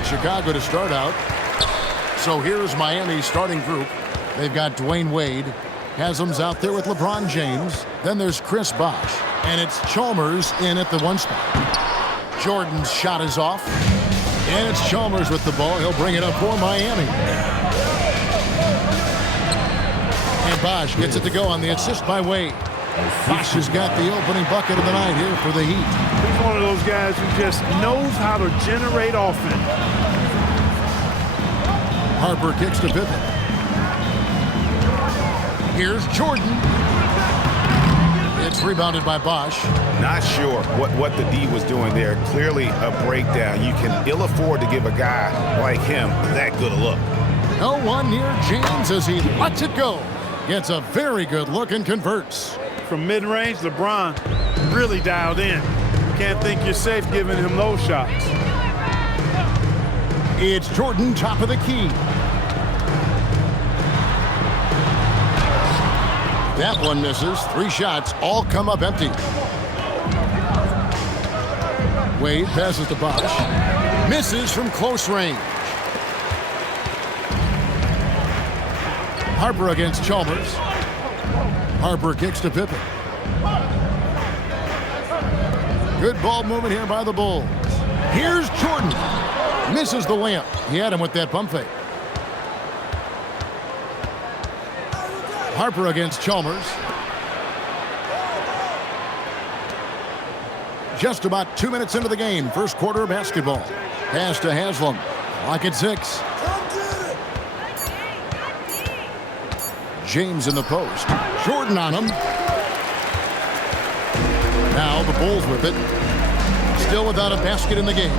it's Chicago to start out. So here's Miami's starting group. They've got Dwayne Wade. Haslam's out there with LeBron James. Then there's Chris Bosh. And it's Chalmers in at the 1 spot. Jordan's shot is off. And it's Chalmers with the ball. He'll bring it up for Miami. And Bosh gets it to go on the assist by Wade. Bosh has got the opening bucket of the night here for the Heat. He's one of those guys who just knows how to generate offense. Harper kicks to Pippen. Here's Jordan. It's rebounded by Bosh. Not sure what the D was doing there. Clearly a breakdown. You can ill afford to give a guy like him that good a look. No one near James as he lets it go. Gets a very good look and converts. From mid-range, LeBron really dialed in. You can't think you're safe giving him those shots. It's Jordan, top of the key. That one misses. 3 shots, all come up empty. Wade passes to Bosh. Misses from close range. Harper against Chalmers. Harper kicks to Pippen. Good ball movement here by the Bulls. Here's Jordan. Misses the layup. He had him with that pump fake. Harper against Chalmers. Just about 2 minutes into the game. First quarter of basketball. Pass to Haslam. Clock at 6. James in the post. Jordan on him. Now the Bulls with it. Still without a basket in the game.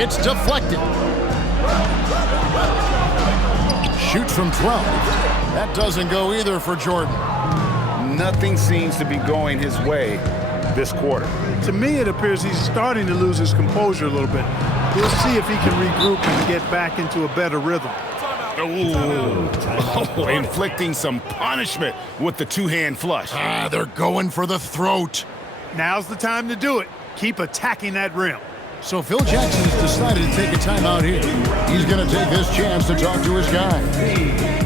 It's deflected. Shoots from 12. That doesn't go either for Jordan. Nothing seems to be going his way this quarter. To me, it appears he's starting to lose his composure a little bit. We'll see if he can regroup and get back into a better rhythm. Inflicting some punishment with the 2-hand flush. They're going for the throat. Now's the time to do it. Keep attacking that rim. So Phil Jackson has decided to take a timeout here. He's going to take this chance to talk to his guy.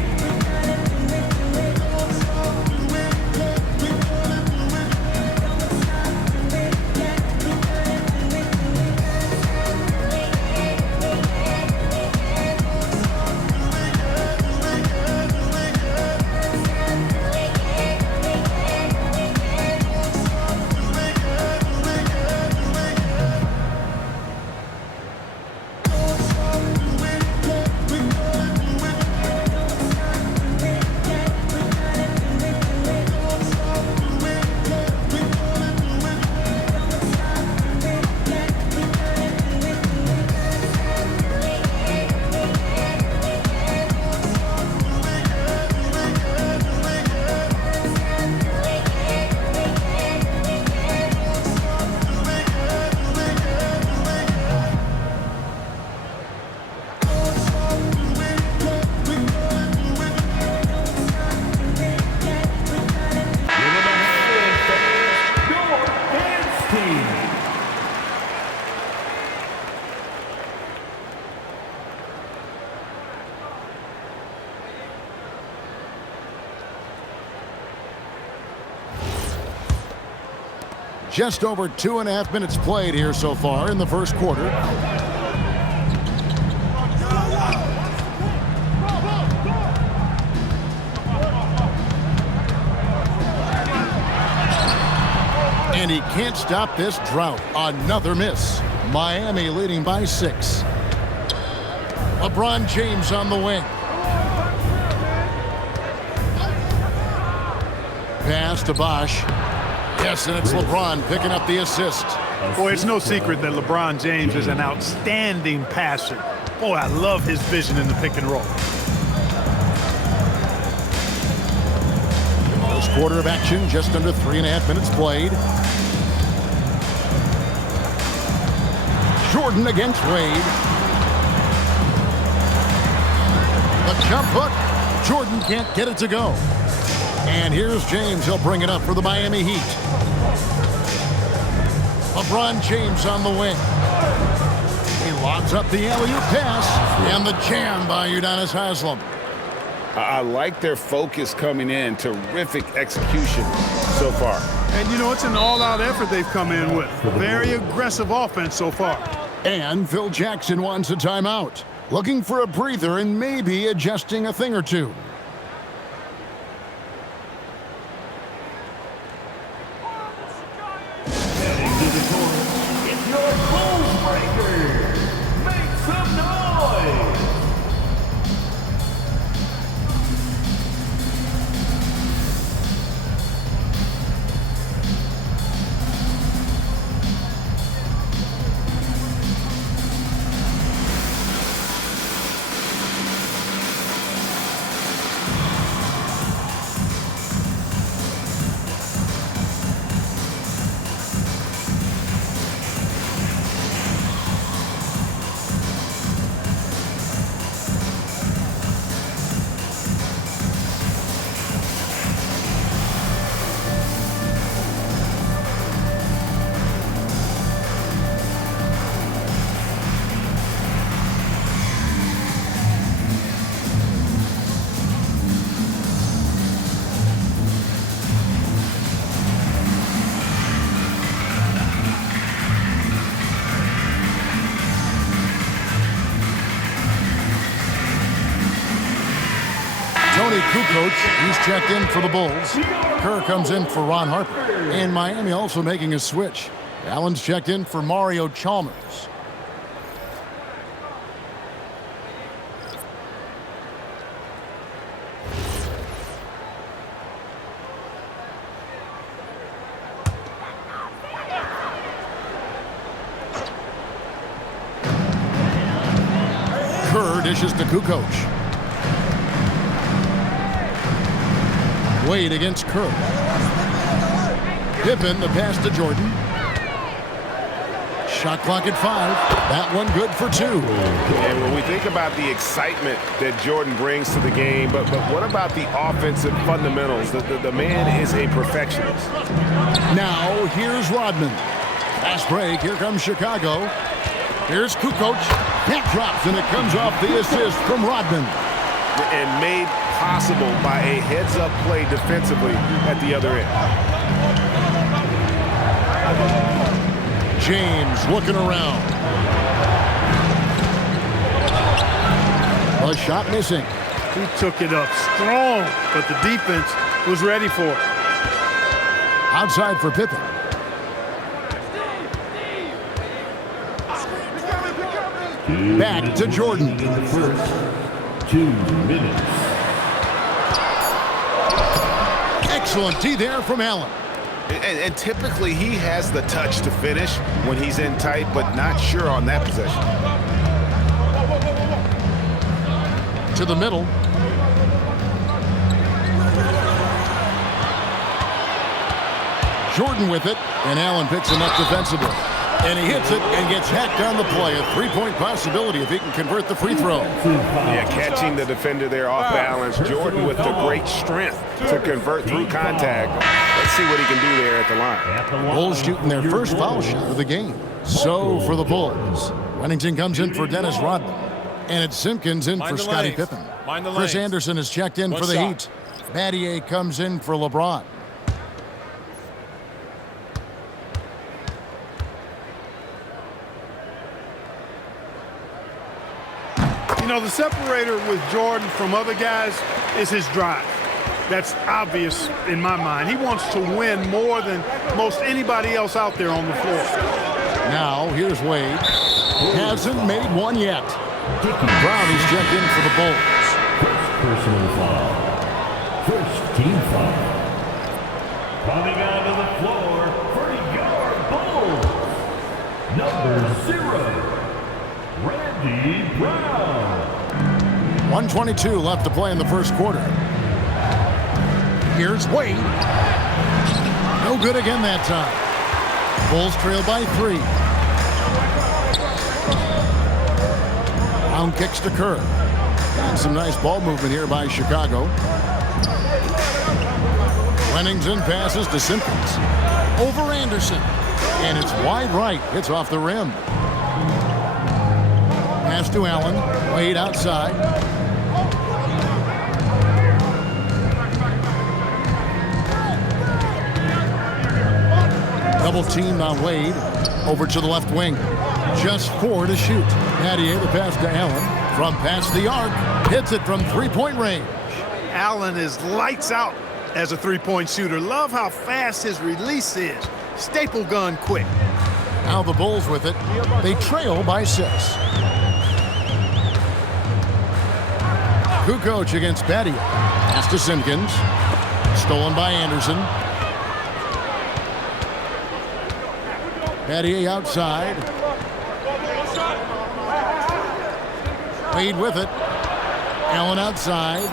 Just over 2.5 minutes played here so far in the first quarter. And he can't stop this drought. Another miss. Miami leading by 6. LeBron James on the wing. Pass to Bosh. Yes, and it's LeBron picking up the assist. Boy, it's no secret that LeBron James is an outstanding passer. Boy, I love his vision in the pick and roll. First quarter of action, just under 3.5 minutes played. Jordan against Wade. The jump hook. Jordan can't get it to go. And here's James. He'll bring it up for the Miami Heat. LeBron James on the wing. Lobs up the alley-oop pass, and the jam by Udonis Haslem. I like their focus coming in. Terrific execution so far. And, you know, it's an all-out effort they've come in with. Very aggressive offense so far. And Phil Jackson wants a timeout. Looking for a breather and maybe adjusting a thing or two. Heading to the corner, it's your Bulls breaker. Make some noise. Tony Kukoc, he's checked in for the Bulls. Kerr comes in for Ron Harper. And Miami also making a switch. Allen's checked in for Mario Chalmers. Kerr dishes to Kukoc. Wade against Kerr. Pippen, the pass to Jordan. Shot clock at 5. That one good for 2. And when we think about the excitement that Jordan brings to the game, but what about the offensive fundamentals? The man is a perfectionist. Now, here's Rodman. Fast break. Here comes Chicago. Here's Kukoc. That drops, and it comes off the assist from Rodman. And made possible by a heads-up play defensively at the other end. James looking around. A shot missing. He took it up strong, but the defense was ready for it. Outside for Pippen. Back to Jordan. In the first 2 minutes. Excellent D there from Allen. And typically he has the touch to finish when he's in tight, but not sure on that possession. To the middle. Jordan with it, and Allen picks him up defensively. And he hits it and gets hacked on the play. A three-point possibility if he can convert the free throw. Yeah, catching the defender there off balance. Jordan with the great strength to convert through contact. Let's see what he can do there at the line. Bulls shooting their first foul shot of the game. So for the Bulls, Wennington comes in for Dennis Rodman. And it's Simpkins in for Scottie Pippen. Chris Anderson is checked in for the Heat. Battier comes in for LeBron. You know, the separator with Jordan from other guys is his drive. That's obvious in my mind. He wants to win more than most anybody else out there on the floor. Now, here's Wade. Hasn't made one yet. Brown is checked in for the Bulls. Personal foul. First team foul. Coming onto the floor for your Bulls. Number 0. Randy Brown. 1:22 left to play in the first quarter. Here's Wade. No good again that time. Bulls trail by 3. Brown kicks to Kerr. And some nice ball movement here by Chicago. Wennington passes to Simpkins. Over Anderson. And it's wide right. It's off the rim. Pass to Allen. Wade outside. Double teamed on Wade. Over to the left wing. Just 4 to shoot. Nattier, the pass to Allen. From past the arc. Hits it from three-point range. Allen is lights out as a three-point shooter. Love how fast his release is. Staple gun quick. Now the Bulls with it. They trail by 6. Kukoc against Battier. Pass to Simpkins. Stolen by Anderson. Battier outside. Wade with it. Allen outside.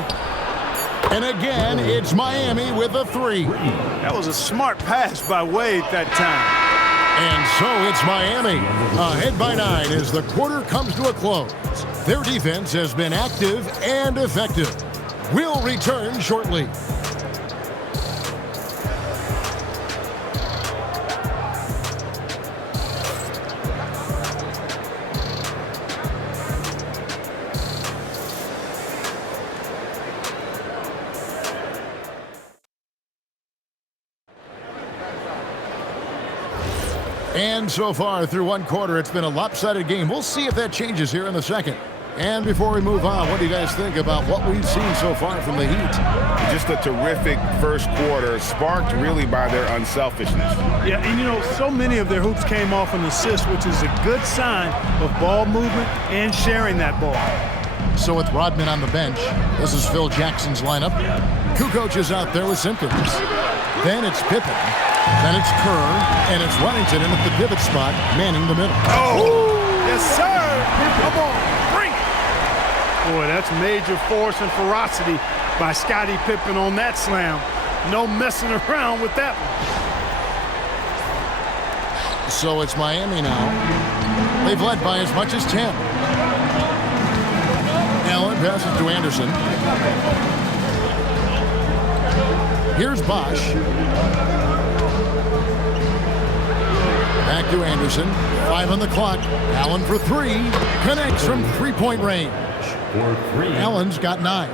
And again, it's Miami with a 3. That was a smart pass by Wade that time. And so it's Miami, ahead by 9 as the quarter comes to a close. Their defense has been active and effective. We'll return shortly. And so far through one quarter, it's been a lopsided game. We'll see if that changes here in the second. And before we move on, what do you guys think about what we've seen so far from the Heat? Just a terrific first quarter, sparked really by their unselfishness. Yeah, and you know, so many of their hoops came off an assist, which is a good sign of ball movement and sharing that ball. So with Rodman on the bench, this is Phil Jackson's lineup. Kukoc is out there with Simpkins. Then it's Pippen. Then it's Kerr, and it's Runington in at the pivot spot, manning the middle. Oh, yes, sir. Come on, bring it. Boy, that's major force and ferocity by Scottie Pippen on that slam. No messing around with that one. So it's Miami now. They've led by as much as 10. Allen passes to Anderson. Here's Bosch. Back to Anderson. 5 on the clock. Allen for 3. Connects from three-point range. Allen's got 9.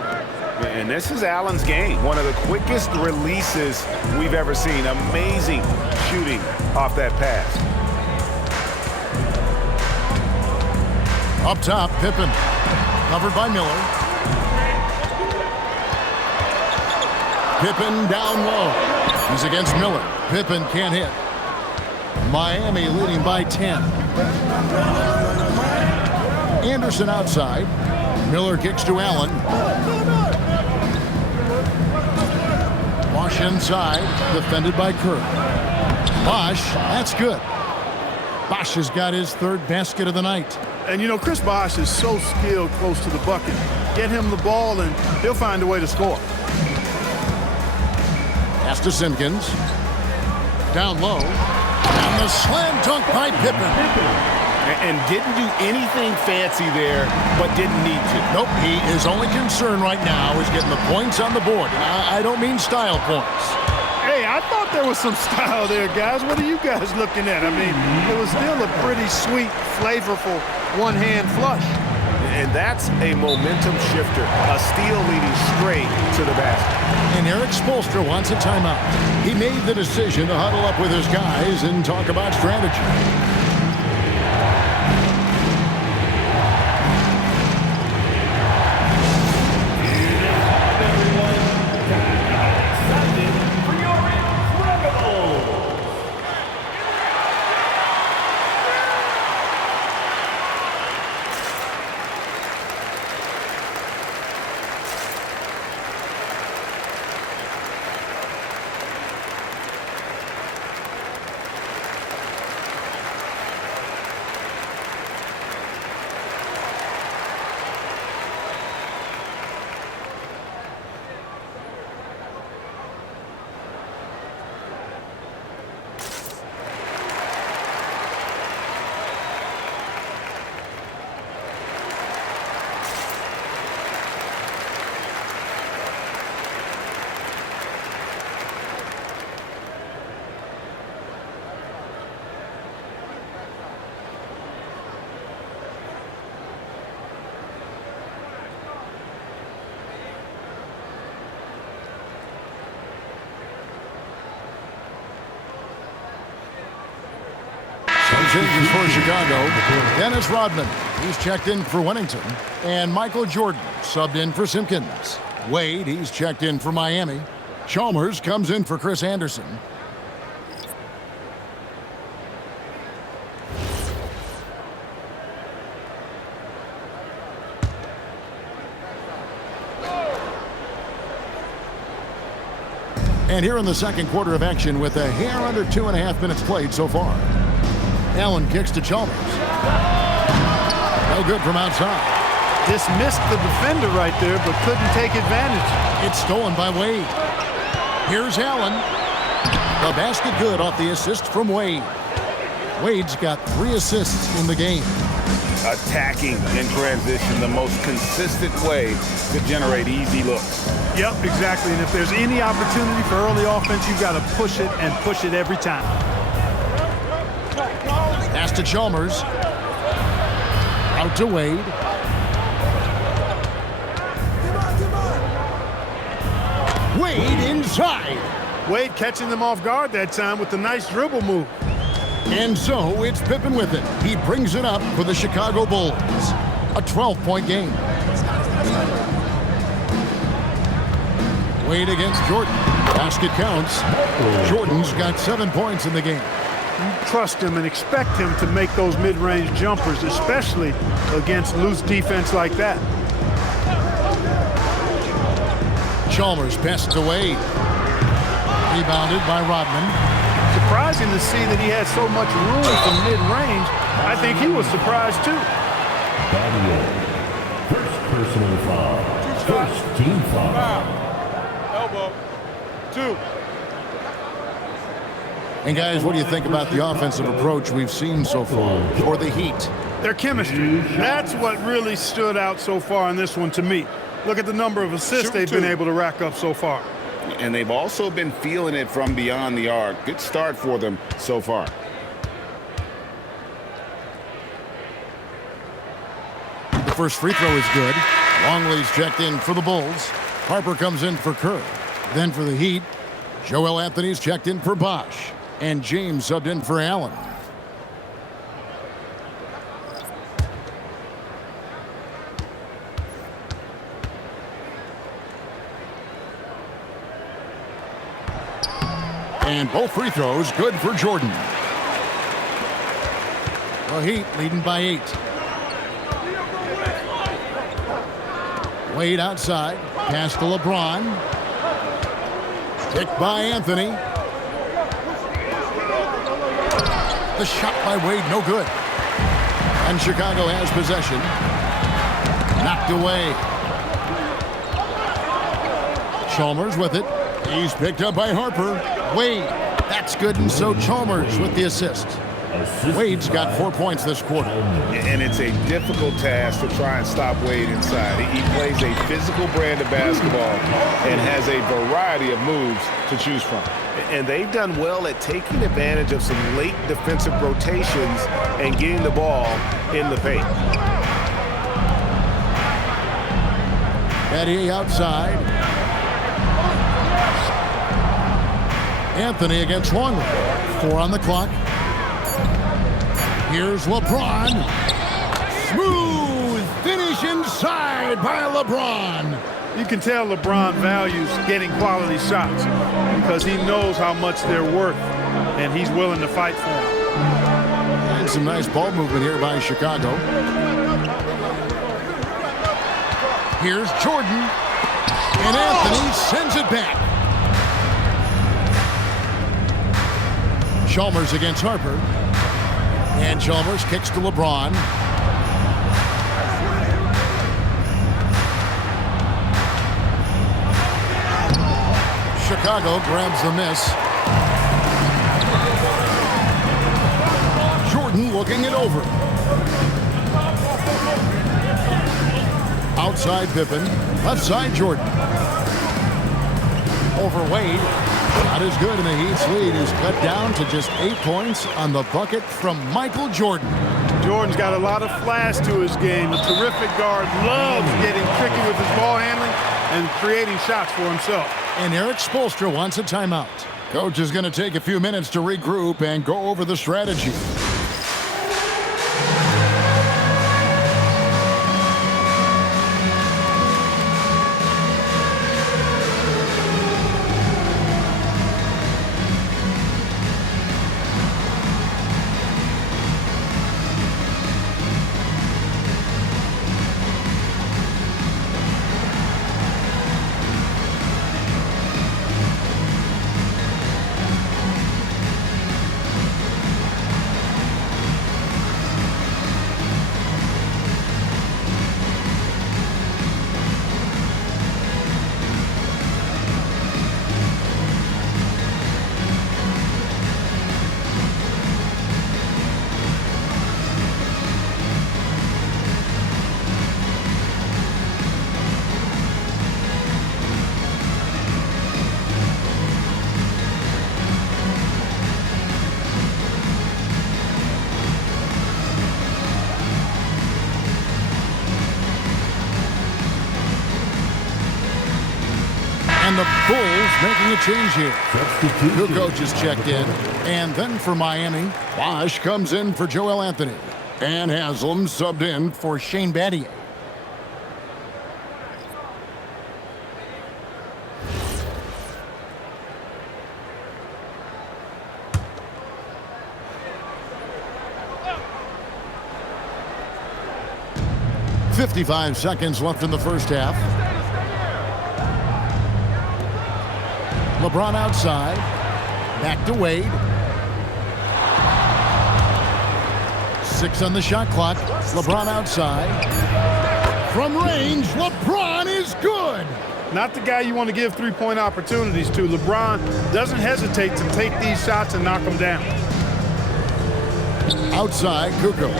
And this is Allen's game. One of the quickest releases we've ever seen. Amazing shooting off that pass. Up top, Pippen. Covered by Miller. Pippen down low. He's against Miller. Pippen can't hit. Miami leading by 10. Anderson outside. Miller kicks to Allen. Bosch inside. Defended by Kerr. Bosch, that's good. Bosch has got his 3rd basket of the night. And you know, Chris Bosch is so skilled close to the bucket. Get him the ball and he'll find a way to score. Pass to Simpkins. Down low. And the slam dunk by Pippen. And didn't do anything fancy there, but didn't need to. Nope, his only concern right now is getting the points on the board. And I don't mean style points. Hey, I thought there was some style there, guys. What are you guys looking at? I mean, it was still a pretty sweet, flavorful one-hand flush. And that's a momentum shifter. A steal leading straight to the basket. And Eric Spoelstra wants a timeout. He made the decision to huddle up with his guys and talk about strategy. changes for Chicago. Dennis Rodman, he's checked in for Wennington. And Michael Jordan subbed in for Simpkins. Wade, he's checked in for Miami. Chalmers comes in for Chris Anderson. And here in the second quarter of action with a hair under 2.5 minutes played so far. Allen kicks to Chalmers. No good from outside. Dismissed the defender right there, but couldn't take advantage. It's stolen by Wade. Here's Allen. The basket good off the assist from Wade. Wade's got 3 assists in the game. Attacking in transition, the most consistent way to generate easy looks. Yep, exactly. And if there's any opportunity for early offense, you've got to push it and push it every time. Pass to Chalmers. Out to Wade. Wade inside. Wade catching them off guard that time with a nice dribble move. And so it's Pippen with it. He brings it up for the Chicago Bulls. A 12-point game. Wade against Jordan. Basket counts. Jordan's got 7 points in the game. You trust him and expect him to make those mid-range jumpers, especially against loose defense like that. Chalmers passes to Wade. Rebounded by Rodman. Surprising to see that he had so much room from mid-range. I think he was surprised too. First personal foul. First team foul. Elbow. 2. And guys, what do you think about the offensive approach we've seen so far for the Heat? Their chemistry. That's what really stood out so far in this one to me. Look at the number of assists they've been able to rack up so far. And they've also been feeling it from beyond the arc. Good start for them so far. The first free throw is good. Longley's checked in for the Bulls. Harper comes in for Kerr. Then for the Heat, Joel Anthony's checked in for Bosch. And James subbed in for Allen. And both free throws good for Jordan. The Heat leading by 8. Wade outside. Pass to LeBron. Picked by Anthony. The shot by Wade, no good. And Chicago has possession. Knocked away. Chalmers with it. He's picked up by Harper. Wade, that's good, and so Chalmers with the assist. Wade's got 4 points this quarter. And it's a difficult task to try and stop Wade inside. He plays a physical brand of basketball and has a variety of moves to choose from. And they've done well at taking advantage of some late defensive rotations and getting the ball in the paint. Eddie outside. Anthony against Longley. 4 on the clock. Here's LeBron. Smooth finish inside by LeBron. You can tell LeBron values getting quality shots because he knows how much they're worth, and he's willing to fight for them. And some nice ball movement here by Chicago. Here's Jordan. And Anthony sends it back. Chalmers against Harper. And Chalmers kicks to LeBron. Chicago grabs the miss. Jordan looking it over. Outside Pippen. Left side Jordan. Over Wade. Not as good, and the Heat's lead is cut down to just 8 points on the bucket from Michael Jordan. Jordan's got a lot of flash to his game. A terrific guard, loves getting tricky with his ball handling and creating shots for himself. And Eric Spoelstra wants a timeout. Coach is going to take a few minutes to regroup and go over the strategy. And the Bulls making a change here. New coach is checked in. And then for Miami, Bosch comes in for Joel Anthony. And Haslam subbed in for Shane Battier. .55 seconds left in the first half. LeBron outside. Back to Wade. 6 on the shot clock. LeBron outside. From range, LeBron is good. Not the guy you want to give three-point opportunities to. LeBron doesn't hesitate to take these shots and knock them down. Outside, Kukoc.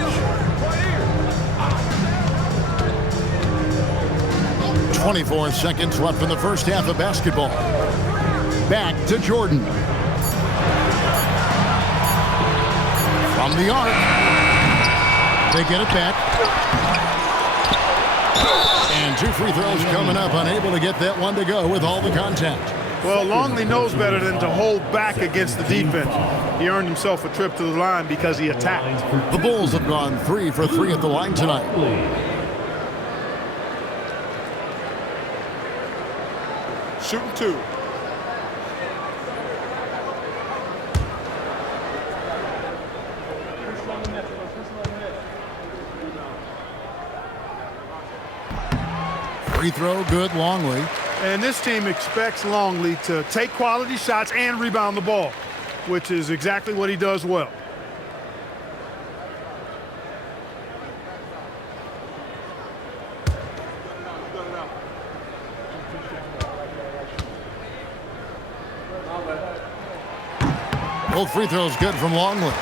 24 seconds left in the first half of basketball. Back to Jordan. From the arc. They get it back. And 2 free throws coming up, unable to get that one to go with all the contact. Well, Longley knows better than to hold back against the defense. He earned himself a trip to the line because he attacked. The Bulls have gone 3 for 3 at the line tonight. Shooting 2. Free throw, good, Longley. And this team expects Longley to take quality shots and rebound the ball, which is exactly what he does well. Both free throws good from Longley.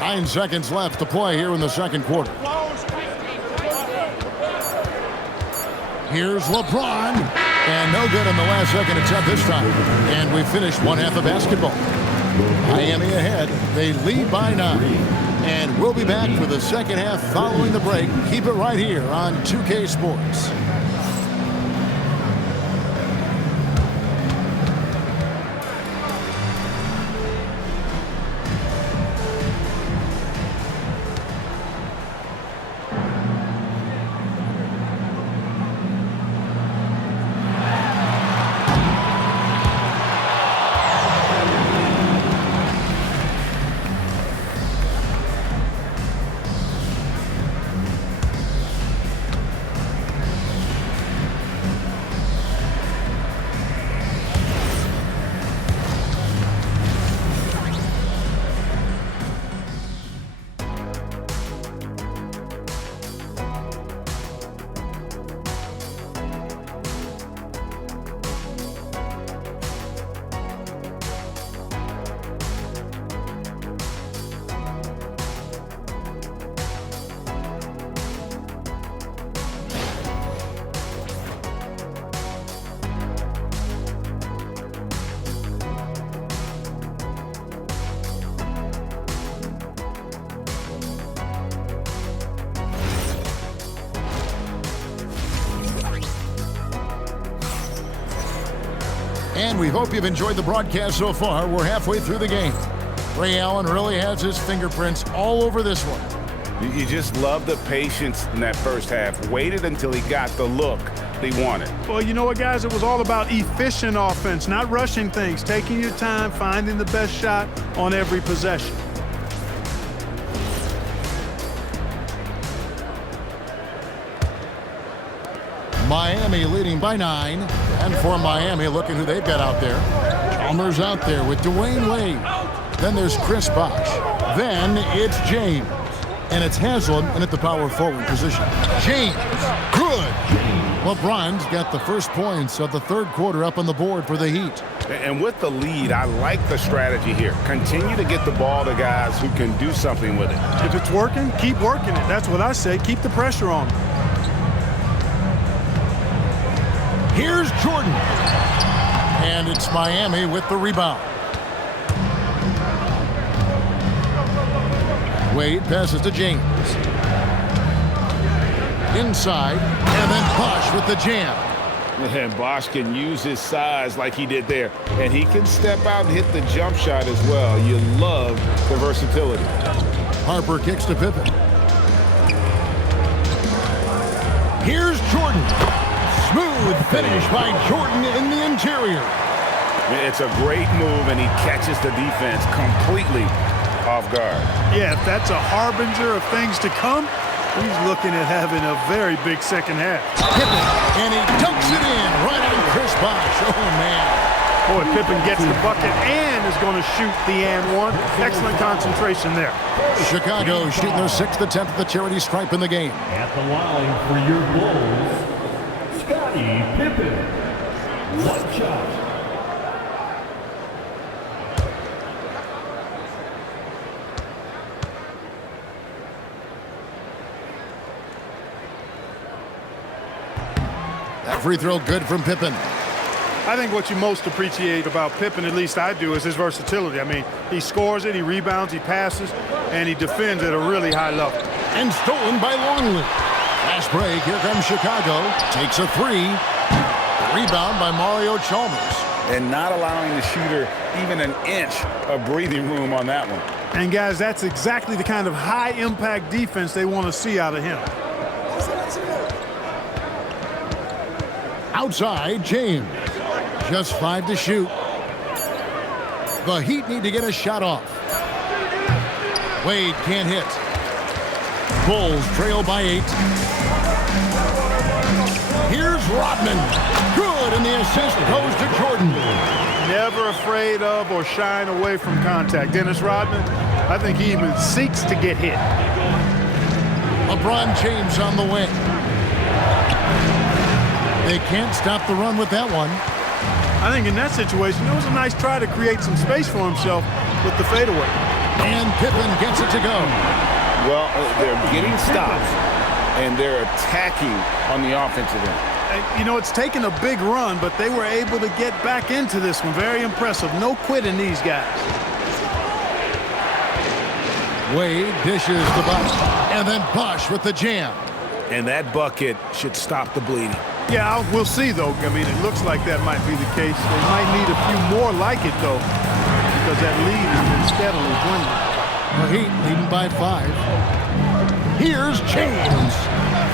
9 seconds left to play here in the second quarter. Here's LeBron. And no good in the last second attempt this time. And we finished one half of basketball. Miami ahead. They lead by 9. And we'll be back for the second half following the break. Keep it right here on 2K Sports. And we hope you've enjoyed the broadcast so far. We're halfway through the game. Ray Allen really has his fingerprints all over this one. You just love the patience in that first half. Waited until he got the look they wanted. Well, you know what, guys? It was all about efficient offense, not rushing things, taking your time, finding the best shot on every possession. Miami leading by 9. And for Miami, looking who they've got out there. Chalmers out there with Dwayne Wade. Then there's Chris Bosh. Then it's James. And it's Haslam in at the power forward position. James, good. LeBron's got the first points of the third quarter up on the board for the Heat. And with the lead, I like the strategy here. Continue to get the ball to guys who can do something with it. If it's working, keep working it. That's what I say. Keep the pressure on them. Here's Jordan. And it's Miami with the rebound. Wade passes to James. inside, and then Bosch with the jam. And Bosch can use his size like he did there. And he can step out and hit the jump shot as well. You love the versatility. Harper kicks to Pippen. Here's Jordan. Smooth finish by Jordan in the interior. It's a great move, and he catches the defense completely off guard. Yeah, if that's a harbinger of things to come, he's looking at having a very big second half. Pippen, and he dunks it in right on Chris Bosh. Oh, man. Boy, Pippen gets the bucket and is going to shoot the and one. Excellent concentration there. Chicago shooting their 6th attempt at the charity stripe in the game. At the line for your Bulls, Scottie Pippen. One shot. That free throw good from Pippen. I think what you most appreciate about Pippen, at least I do, is his versatility. I mean, he scores it, he rebounds, he passes, and he defends at a really high level. And stolen by Longley. Fast break, here comes Chicago. Takes a three. Rebound by Mario Chalmers. And not allowing the shooter even an inch of breathing room on that one. And guys, that's exactly the kind of high-impact defense they want to see out of him. Outside, James. Just 5 to shoot. The Heat need to get a shot off. Wade can't hit. Bulls trail by 8. Here's Rodman. Good, and the assist goes to Jordan. Never afraid of or shying away from contact. Dennis Rodman, I think he even seeks to get hit. LeBron James on the wing. They can't stop the run with that one. I think in that situation, it was a nice try to create some space for himself with the fadeaway. And Pippen gets it to go. Well, they're getting stops, and they're attacking on the offensive end. You know, it's taken a big run, but they were able to get back into this one. Very impressive. No quitting these guys. Wade dishes the bucket. And then Bosch with the jam. And that bucket should stop the bleeding. Yeah, we'll see, though. I mean, it looks like that might be the case. They might need a few more like it, though, because that lead has been steadily dwindling. The Heat leading by 5. Here's James.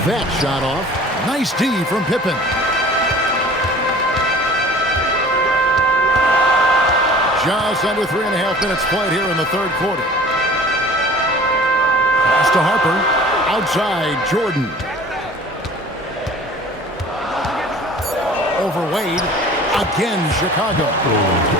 That shot off. Nice D from Pippen. Just under 3.5 minutes played here in the third quarter. Pass to Harper. Outside, Jordan. Over Wade. Again, Chicago.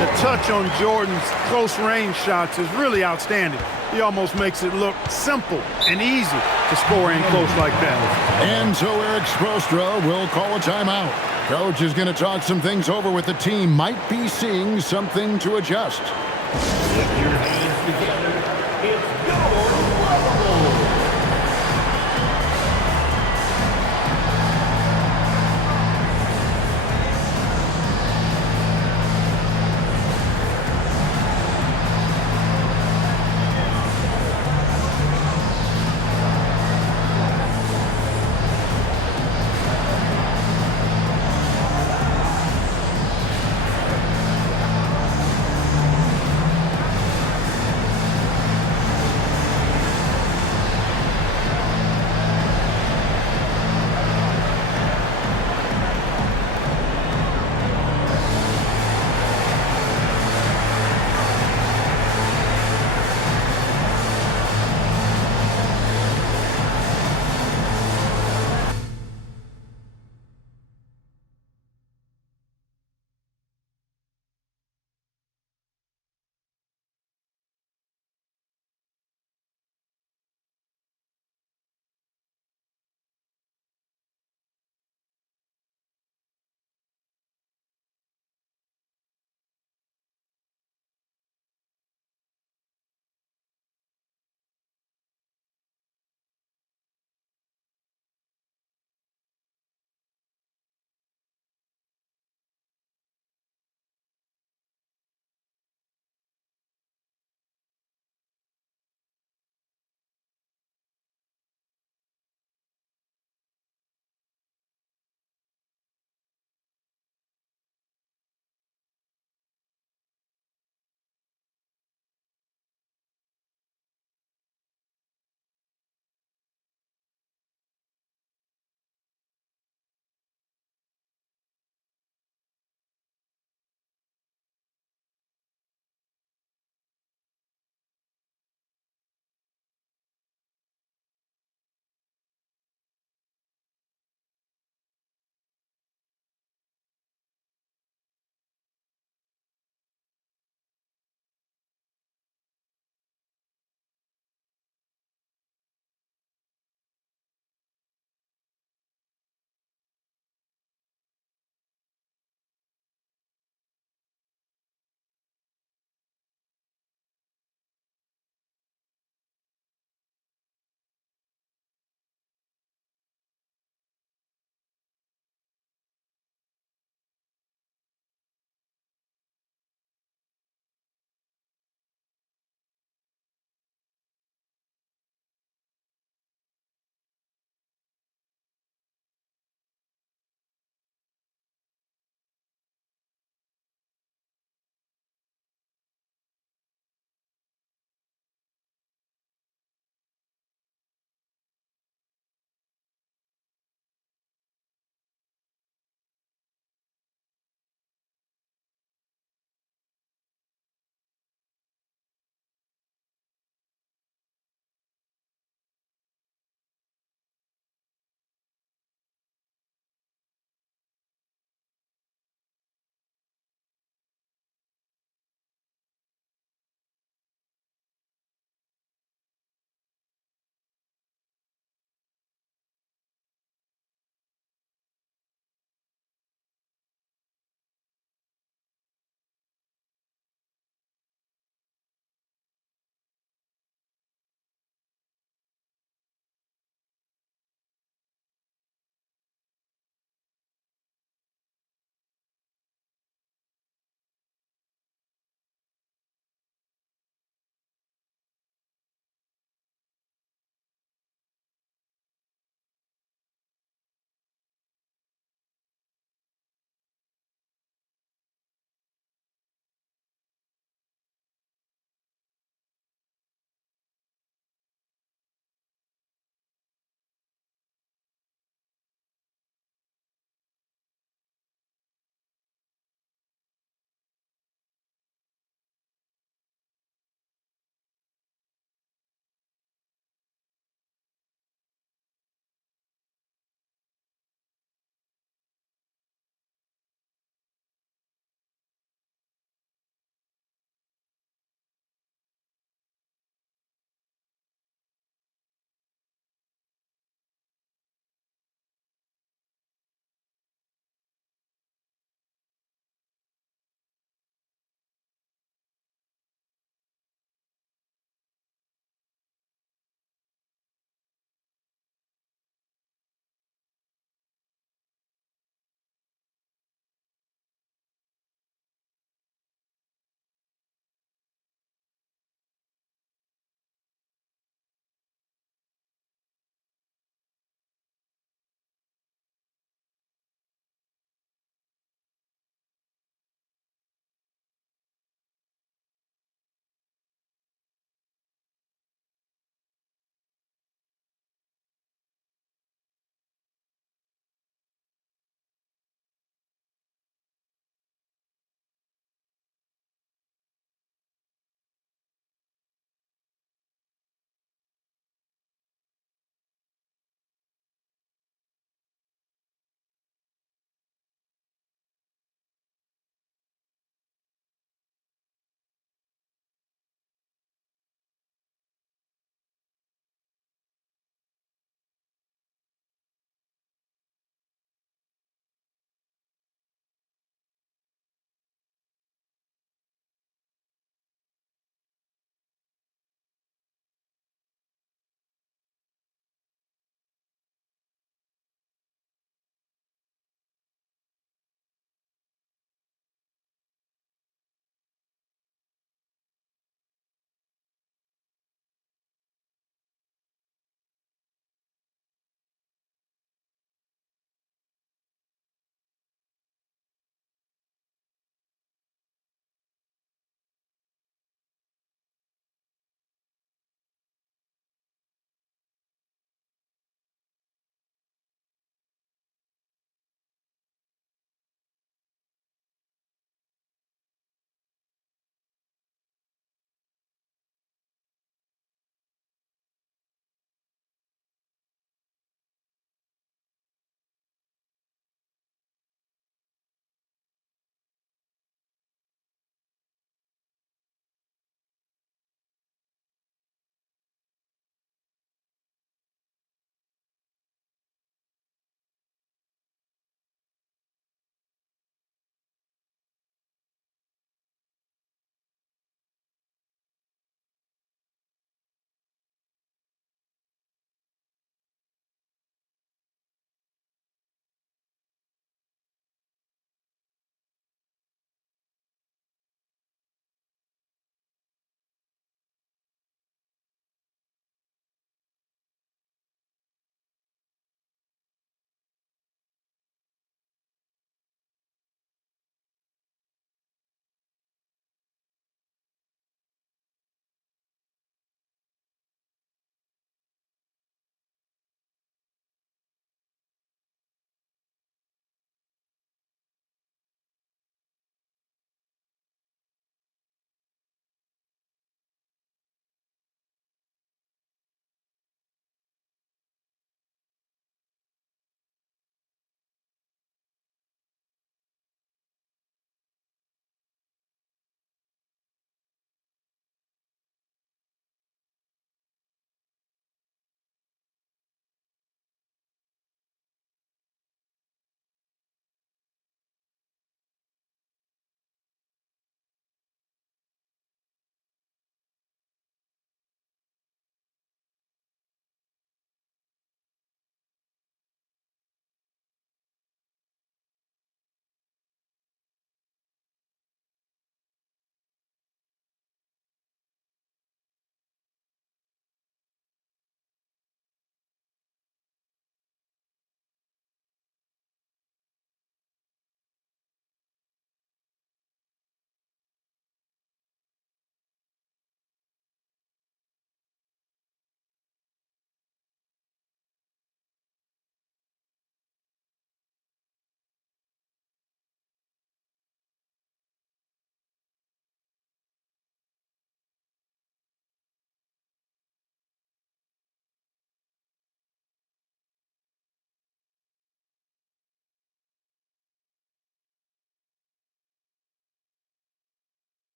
The touch on Jordan's close-range shots is really outstanding. He almost makes it look simple and easy to score in close like that. And so Eric Spoelstra will call a timeout. Coach is going to talk some things over with the team. Might be seeing something to adjust. Put your hands together. It's go.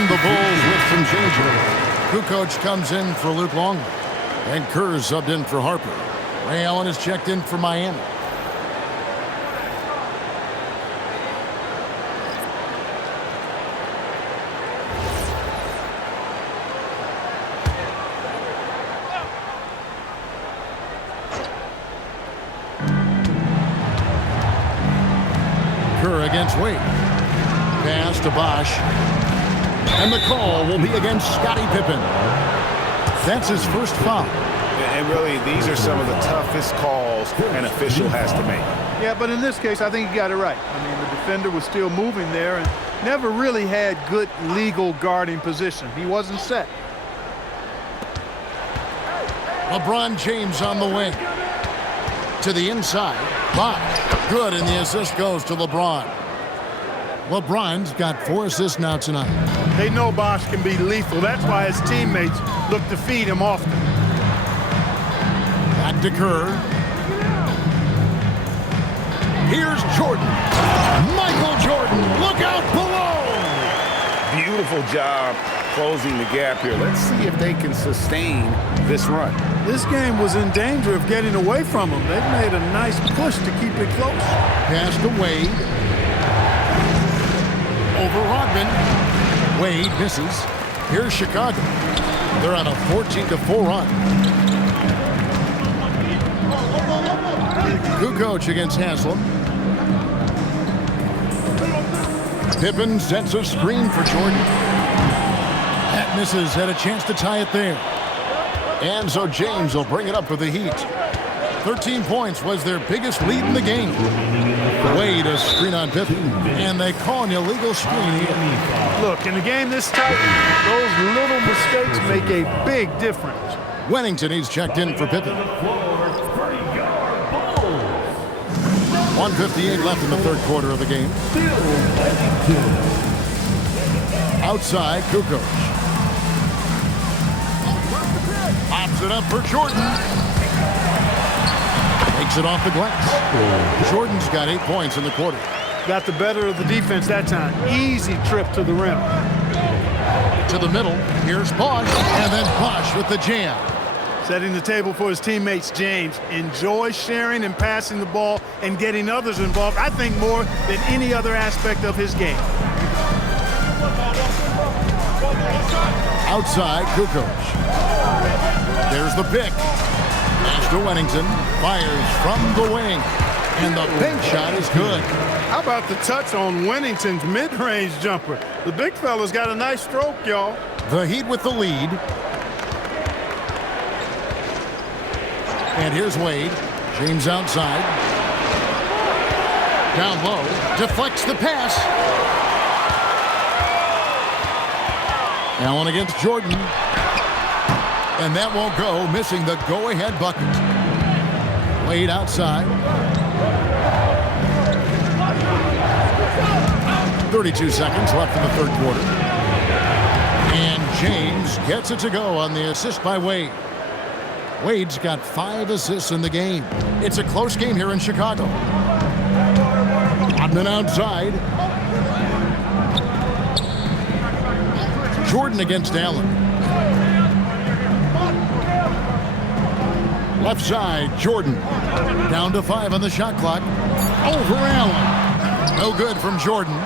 And the Bulls with some changes. Kukoc comes in for Luke Longley. And Kerr subbed in for Harper. Ray Allen is checked in for Miami. Kerr against Wade. Pass to Bosch. And the call will be against Scottie Pippen. That's his first foul. And really, these are some of the toughest calls an official has to make. Yeah, but in this case, I think he got it right. I mean, the defender was still moving there and never really had good legal guarding position. He wasn't set. LeBron James on the wing. To the inside. Bosch. Good, and the assist goes to LeBron. LeBron's got 4 assists now tonight. They know Bosch can be lethal. That's why his teammates look to feed him often. Back to Kerr. Here's Jordan. Michael Jordan, look out below! Beautiful job closing the gap here. Let's see if they can sustain this run. This game was in danger of getting away from them. They've made a nice push to keep it close. Pass to Wade. Over Rodman. Wade misses. Here's Chicago. They're on a 14-4 run. Kukoc against Haslam. Pippen sets a screen for Jordan. That misses. Had a chance to tie it there. And so James will bring it up for the Heat. 13 points was their biggest lead in the game. Wade a screen on Pippen. And they call an illegal screen here. Look, in a game this tight, those little mistakes make a big difference. Wennington, he's checked in for Pippen. 1:58 left in the third quarter of the game. Outside, Kukoc. Pops it up for Jordan. Takes it off the glass. Jordan's got 8 points in the quarter. Got the better of the defense that time. Easy trip to the rim. To the middle. Here's Bosch. And then Bosch with the jam. Setting the table for his teammates, James. Enjoy sharing and passing the ball and getting others involved, I think, more than any other aspect of his game. Outside, Kukoc. There's the pick. Pass to Wennington. Fires from the wing. And the bank shot is good. How about the touch on Wennington's mid-range jumper? The big fella's got a nice stroke, y'all. The Heat with the lead. And here's Wade. James outside. Down low. Deflects the pass. Allen against Jordan. And that won't go, missing the go-ahead bucket. Wade outside. 32 seconds left in the third quarter. And James gets it to go on the assist by Wade. Wade's got 5 assists in the game. It's a close game here in Chicago. Rodman outside. Jordan against Allen. Left side, Jordan. Down to 5 on the shot clock. Over Allen. No good from Jordan.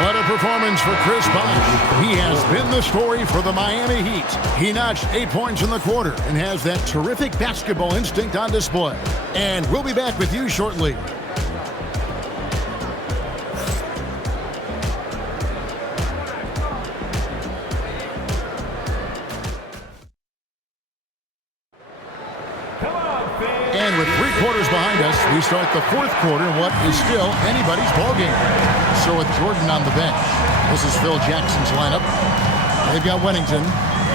What a performance for Chris Bosh. He has been the story for the Miami Heat. He notched 8 points in the quarter and has that terrific basketball instinct on display. And we'll be back with you shortly. And with 3 quarters behind us, we start the fourth quarter in what is still anybody's ballgame. So with Jordan on the bench, this is Phil Jackson's lineup. They've got Wennington.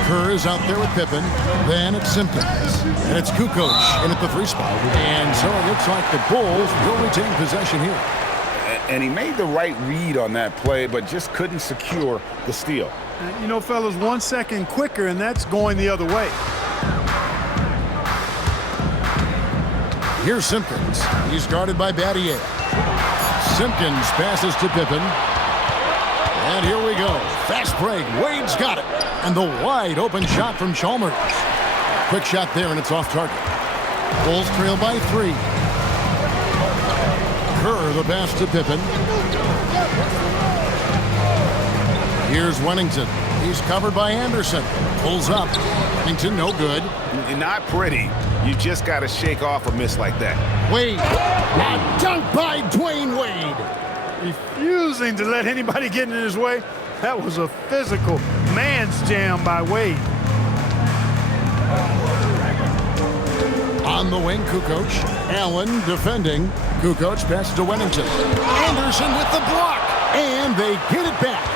Kerr is out there with Pippen. Then it's Simpkins. And it's Kukoc in at the 3 spot. And so it looks like the Bulls will retain possession here. And he made the right read on that play, but just couldn't secure the steal. You know, fellas, 1 second quicker, and that's going the other way. Here's Simpkins. He's guarded by Battier. Simpkins passes to Pippen. And here we go. Fast break. Wade's got it. And the wide open shot from Chalmers. Quick shot there, and it's off target. Bulls trail by 3. Kerr the pass to Pippen. Here's Wennington. He's covered by Anderson. Pulls up. Wennington, no good. Not pretty. You just got to shake off a miss like that. Wade. A dunk by Dwayne Wade. Refusing to let anybody get in his way. That was a physical man's jam by Wade. On the wing, Kukoc. Allen defending. Kukoc passes to Wennington. Anderson with the block. And they get it back.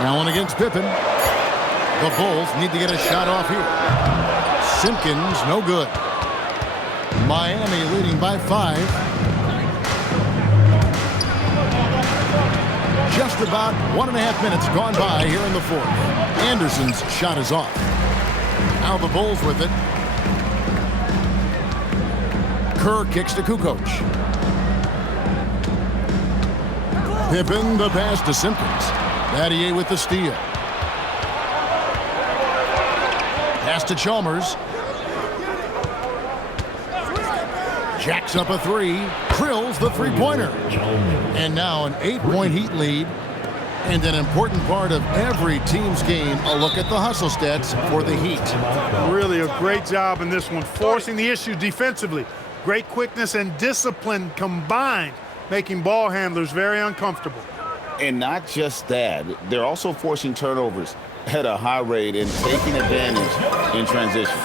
Allen against Pippen. The Bulls need to get a shot off here. Simpkins, no good. Miami leading by 5. Just about 1.5 minutes gone by here in the 4th. Anderson's shot is off. Now the Bulls with it. Kerr kicks to Kukoc. Pippen the pass to Simpkins. Battier with the steal. Pass to Chalmers. Jacks up a 3. Drills the three-pointer. And now an 8-point Heat lead. And an important part of every team's game, a look at the hustle stats for the Heat. Really a great job in this one, forcing the issue defensively. Great quickness and discipline combined, making ball handlers very uncomfortable. And not just that, they're also forcing turnovers at a high rate and taking advantage in transition.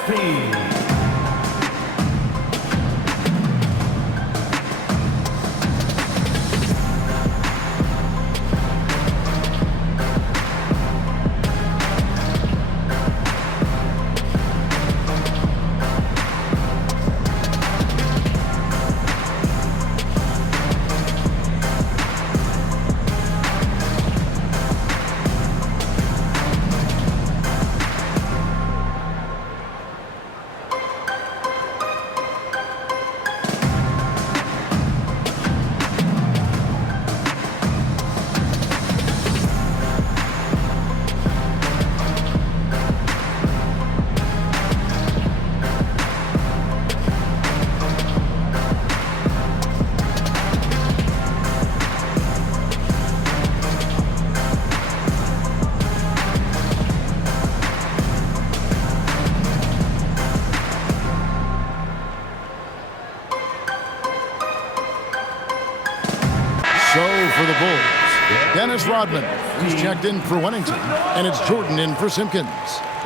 For the Bulls, Dennis Rodman. He's checked in for Wennington, and it's Jordan in for Simpkins.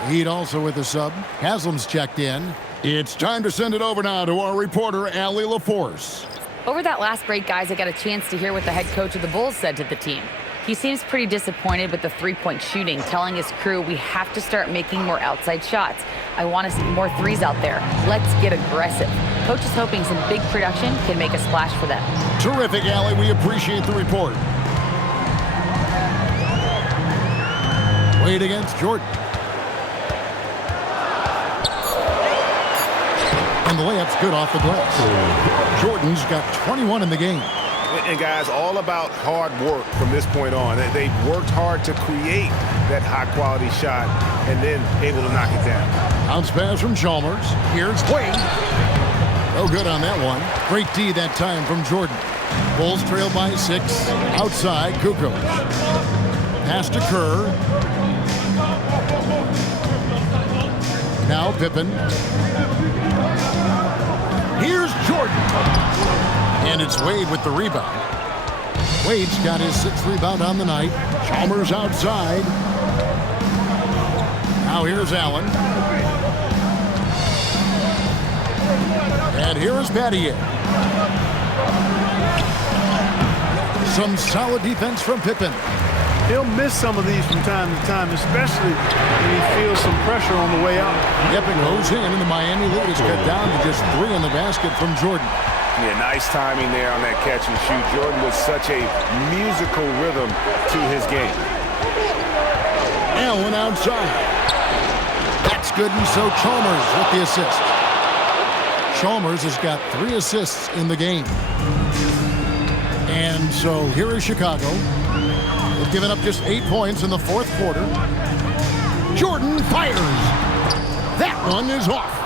Heat also with a sub. Haslam's checked in. It's time to send it over now to our reporter, Allie LaForce. Over that last break, guys, I got a chance to hear what the head coach of the Bulls said to the team. He seems pretty disappointed with the three-point shooting, telling his crew we have to start making more outside shots. I want to see more threes out there. Let's get aggressive. Coach is hoping some big production can make a splash for them. Terrific, Allie. We appreciate the report. Wade against Jordan. And the layup's good off the glass. Jordan's got 21 in the game. And guys, all about hard work from this point on. They've worked hard to create that high-quality shot and then able to knock it down. Bounce pass from Chalmers. Here's Wade. No good on that one. Great D that time from Jordan. Bulls trail by 6. Outside, Kukoc. Pass to Kerr. Now Pippen. Here's Jordan. And it's Wade with the rebound. Wade's got his 6th rebound on the night. Chalmers outside. Now here's Allen. And here is Battier. Some solid defense from Pippen. He'll miss some of these from time to time, especially when he feels some pressure on the way out. Yep, it goes in, and the Miami lead is cut down to just 3 in the basket from Jordan. Yeah, nice timing there on that catch and shoot. Jordan with such a musical rhythm to his game. Allen outside. That's good, and so Chalmers with the assist. Chalmers has got 3 assists in the game. And so here is Chicago. They've given up just 8 points in the 4th quarter. Jordan fires. That one is off.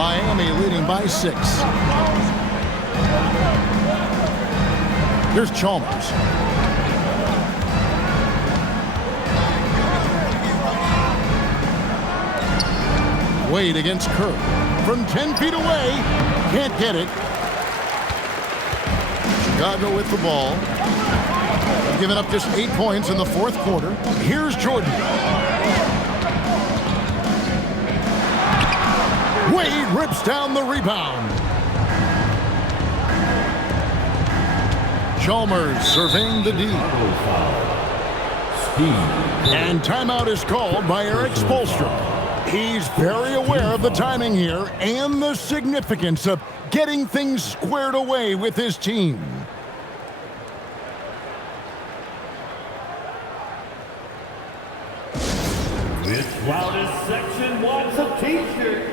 Miami leading by 6. Here's Chalmers. Wade against Kerr. From 10 feet away. Can't get it. Chicago with the ball. Giving up just 8 points in the fourth quarter. Here's Jordan. Wade rips down the rebound. Chalmers surveying the D. And timeout is called by Eric Spoelstra. He's very aware of the timing here and the significance of getting things squared away with his team. This loudest section wants a t-shirt.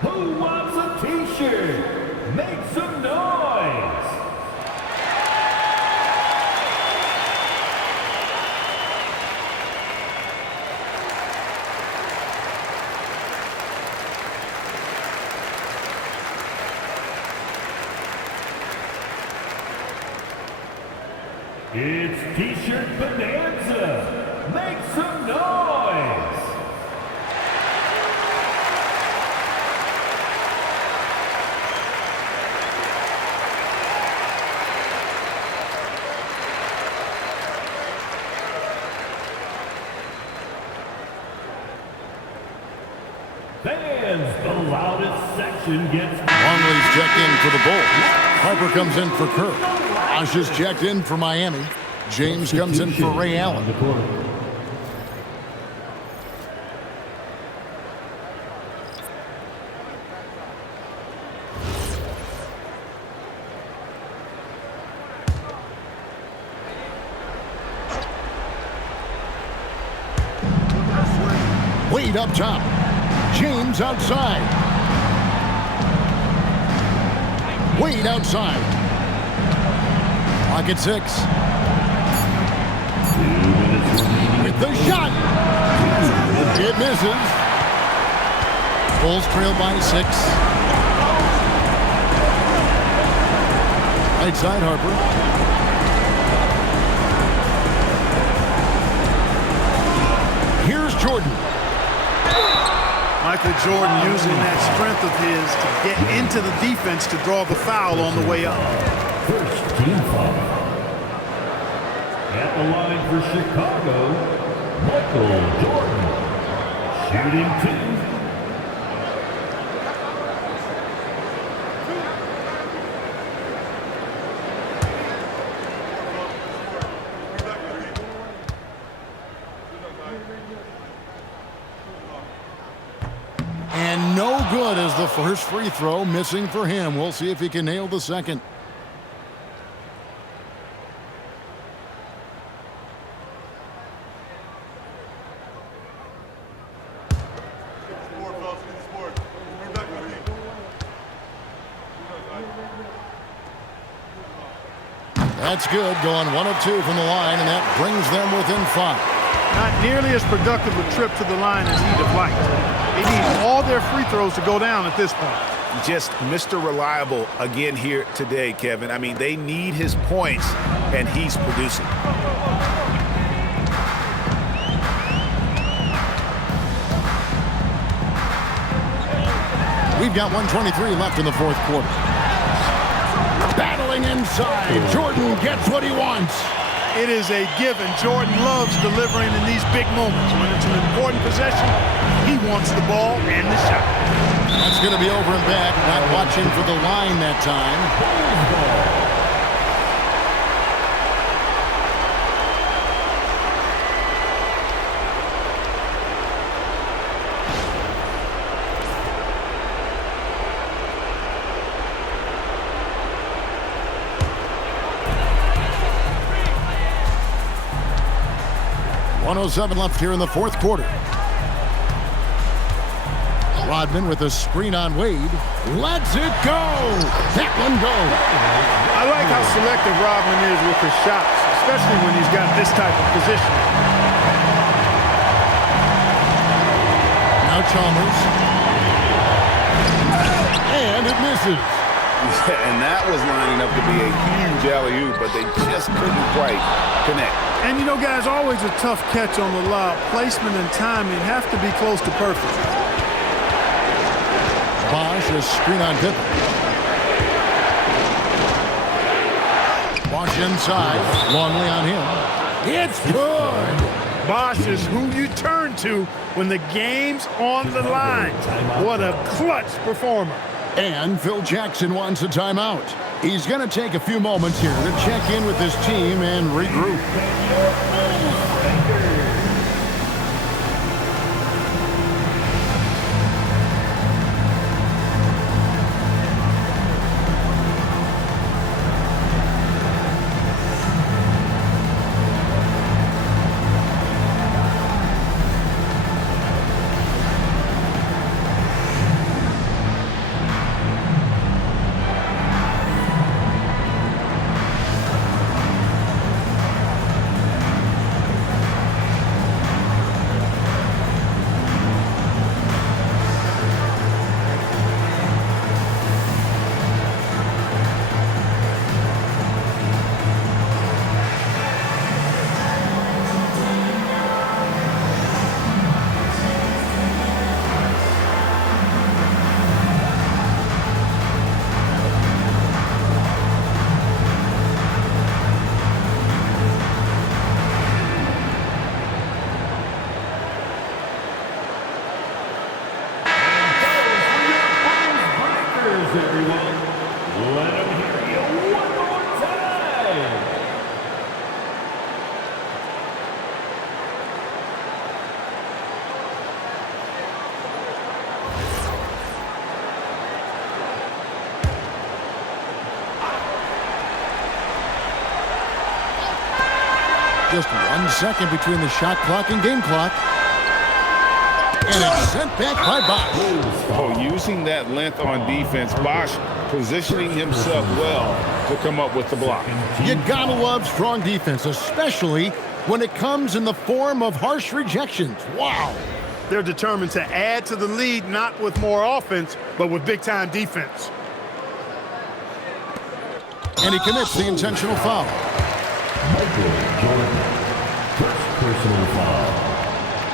Who wants a t-shirt? Make some noise! It's T-shirt Bonanza! Make some noise! Fans, the loudest section gets... Longley's checked in for the Bulls. Harper comes in for Kerr. Bosh is checked in for Miami. James comes in for Ray Allen. Wade up top. James outside. Wade outside. Clock at 6. With the shot. It misses. Bulls trail by 6. Right side, Harper. Here's Jordan. Michael Jordan using that strength of his to get into the defense to draw the foul on the way up. First team foul. At the line for Chicago, Michael Jordan. Shooting 2. And no good as the first free throw, missing for him. We'll see if he can nail the second. That's good, going 1 of 2 from the line, and that brings them within 5. Not nearly as productive a trip to the line as he'd have liked. They need all their free throws to go down at this point. Just Mr. Reliable again here today, Kevin. I mean, they need his points, and he's producing. We've got 1:23 left in the fourth quarter. Battling inside. Jordan gets what he wants. It is a given. Jordan loves delivering in these big moments. When it's an important possession, he wants the ball and the shot. That's going to be over and back. Not watching for the line that time. .107 left here in the fourth quarter. Rodman with a screen on Wade. Lets it go. That one goes. I like how selective Rodman is with his shots, especially when he's got this type of positioning. Now Chalmers. And it misses. Yeah, and that was lining up to be a huge alley-oop, but they just couldn't quite connect. And, you know, guys, always a tough catch on the lob. Placement and timing have to be close to perfect. Bosch is screen on Pippen. Bosch inside. Longley on him. It's good. Bosch is who you turn to when the game's on the line. What a clutch performer. And Phil Jackson wants a timeout. He's going to take a few moments here to check in with his team and regroup. Just 1 second between the shot clock and game clock. And it's sent back by Bosch. Oh, using that length on defense, Bosch positioning himself well to come up with the block. You gotta love strong defense, especially when it comes in the form of harsh rejections. Wow. They're determined to add to the lead, not with more offense, but with big-time defense. And he commits the intentional foul. Michael Jordan, first personal foul.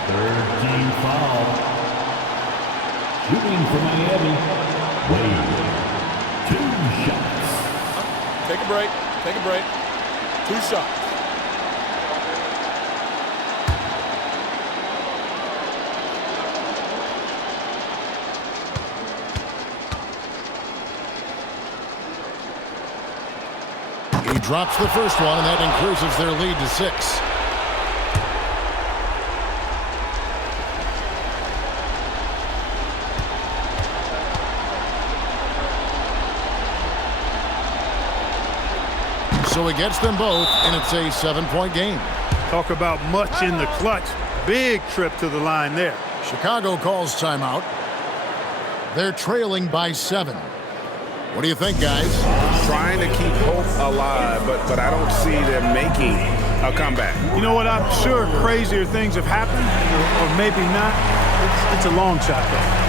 Third team foul. Shooting for Miami, Wade. 2 shots. Take a break. Take a break. 2 shots. He drops the first one, and that increases their lead to 6. So he gets them both, and it's a 7-point game. Talk about much in the clutch. Big trip to the line there. Chicago calls timeout. They're trailing by 7. What do you think, guys? Trying to keep hope alive, but I don't see them making a comeback. You know what? I'm sure crazier things have happened, or maybe not. It's a long shot, though.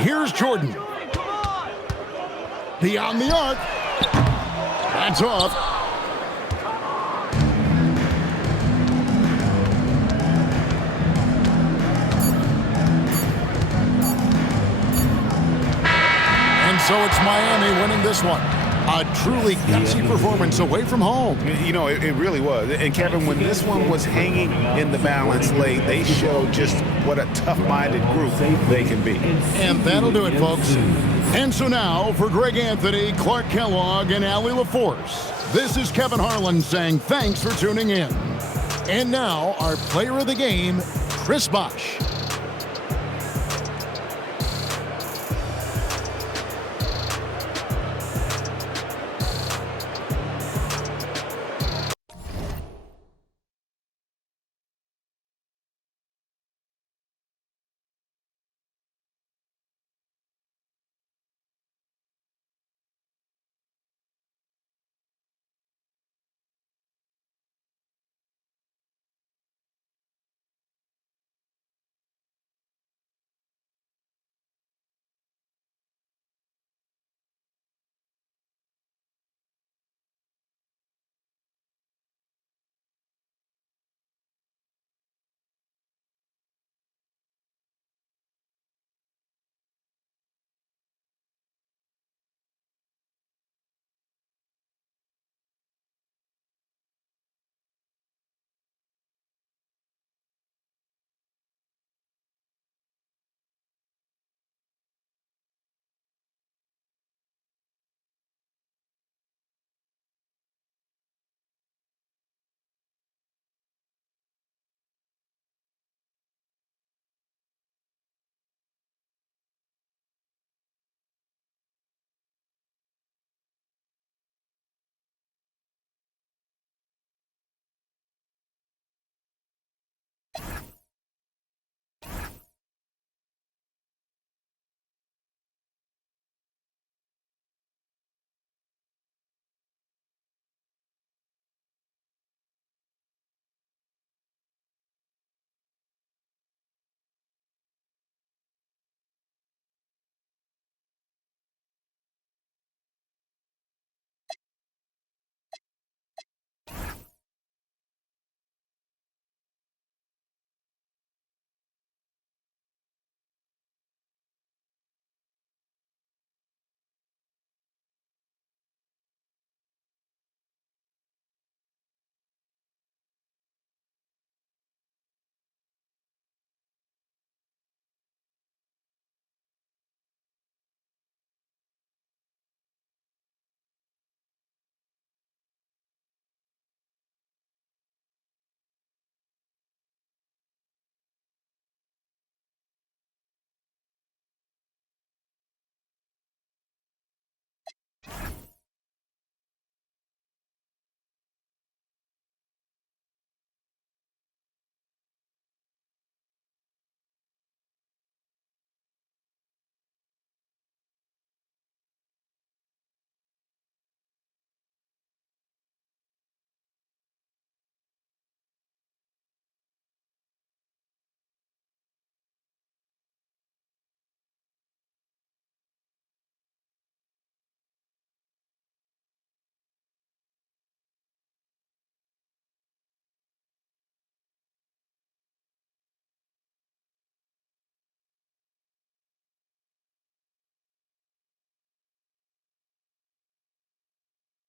Here's Jordan. Beyond the arc. That's off. And so it's Miami winning this one. A truly gutsy performance away from home. You know, it really was. And Kevin, when this one was hanging in the balance late, they showed just what a tough-minded group they can be. And that'll do it, folks. And so now, for Greg Anthony, Clark Kellogg, and Allie LaForce, this is Kevin Harlan saying thanks for tuning in. And now, our player of the game, Chris Bosh.